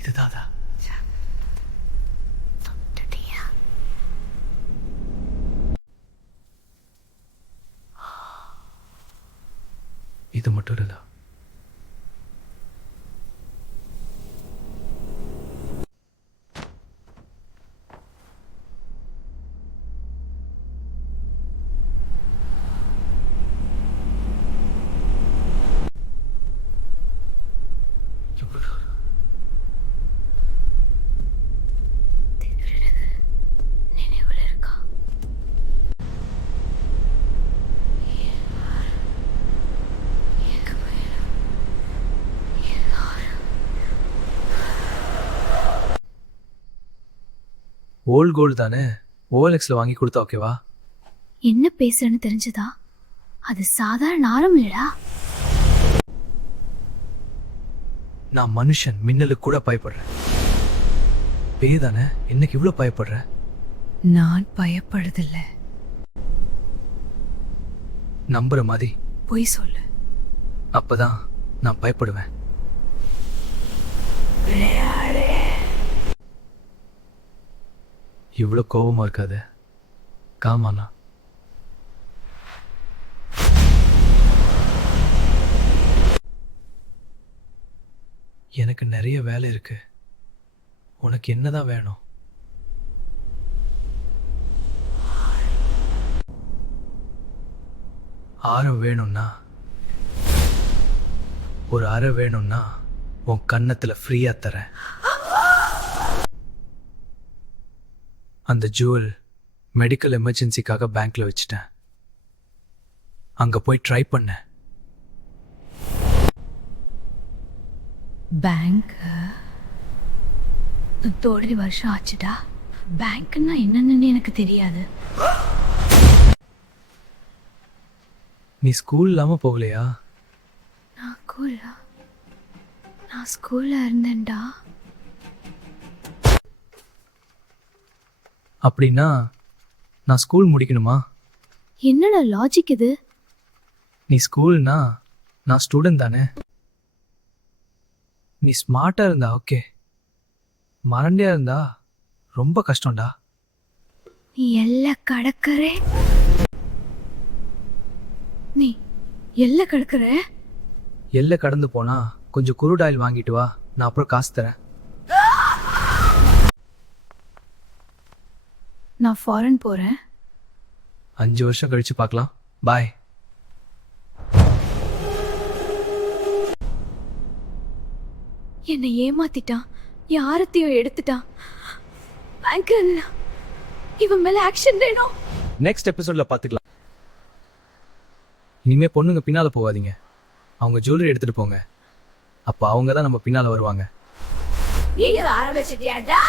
இதுதாதா? இது மட்டும் இல்ல. ஓல்ட் கோல்டு தானே, ஓஎல்எக்ஸ்ல வாங்கி கொடுத்தா ஓகேவா? என்ன பேசுறேன்னு தெரிஞ்சதா? அது சாதாரண ஆரம் இல்லடா. நான் மனுஷன், மின்னலுக்கு கூட பயப்படுறேன். பேய் தானே, என்னைக்கு இவ்வளவு பயப்படுற? நான் பயப்படுதில்ல. நம்புற மாதிரி பொய் சொல்லு. அப்பதான் நான் பயப்படுவேன். இவ்வளவு கோபமா இருக்காது. காமாண்ணா. எனக்கு நிறைய வேலை இருக்கு. உனக்கு என்னதான் வேணும்? ஆரம் வேணும்னா, ஒரு அறை வேணும்னா உன் கன்னத்துல ஃப்ரீயா தரேன். அந்த ஜுவல் மெடிக்கல் எமர்ஜென்சிக்காக பேங்க்ல வச்சுட்டேன். அங்க போய் ட்ரை பண்ண. பேங்க் 30 வருஷம் ஆச்சுடா. பேங்க்னா என்னன்னு எனக்கு தெரியாது. நீ ஸ்கூல் இல்லாம போகலையா? நான் ஸ்கூல்ல இருந்தேன்டா. அப்படின்னா நான் ஸ்கூல் முடிக்கணுமா? என்னடா லாஜிக் இது? நீ ஸ்கூல்னா நான் ஸ்டூடெண்ட் தானே. நீ ஸ்மார்ட்டா இருந்தா ஓகே, மறண்டியா இருந்தா ரொம்ப கஷ்டம்டா. நீ எல்லை கடக்கற. நீ எல்லை கடக்கற. எல்லை கடந்து போனா கொஞ்சம் குருடாயில் வாங்கிட்டு வா, நான் அப்புறம் காசு தரேன். நான் ஃபாரின் போறேன். 5 வருஷம் கழிச்சு பார்க்கலாம். பாய். என்னை ஏமாத்திட்டான், யாரத்தையும் எடுத்துட்டான். அங்கிள், இவன் மேல ஆக்ஷன் வேணும். நெக்ஸ்ட் எபிசோட்ல பார்த்துக்கலாம். இனிமே பொண்ணுங்க பின்னால போகாதீங்க. அவங்க ஜுவல்லரி எடுத்துட்டு போங்க. அப்போ அவங்க தான் நம்ம பின்னால வருவாங்க. நீங்க ஆரம்பிச்சிட்டியாடா?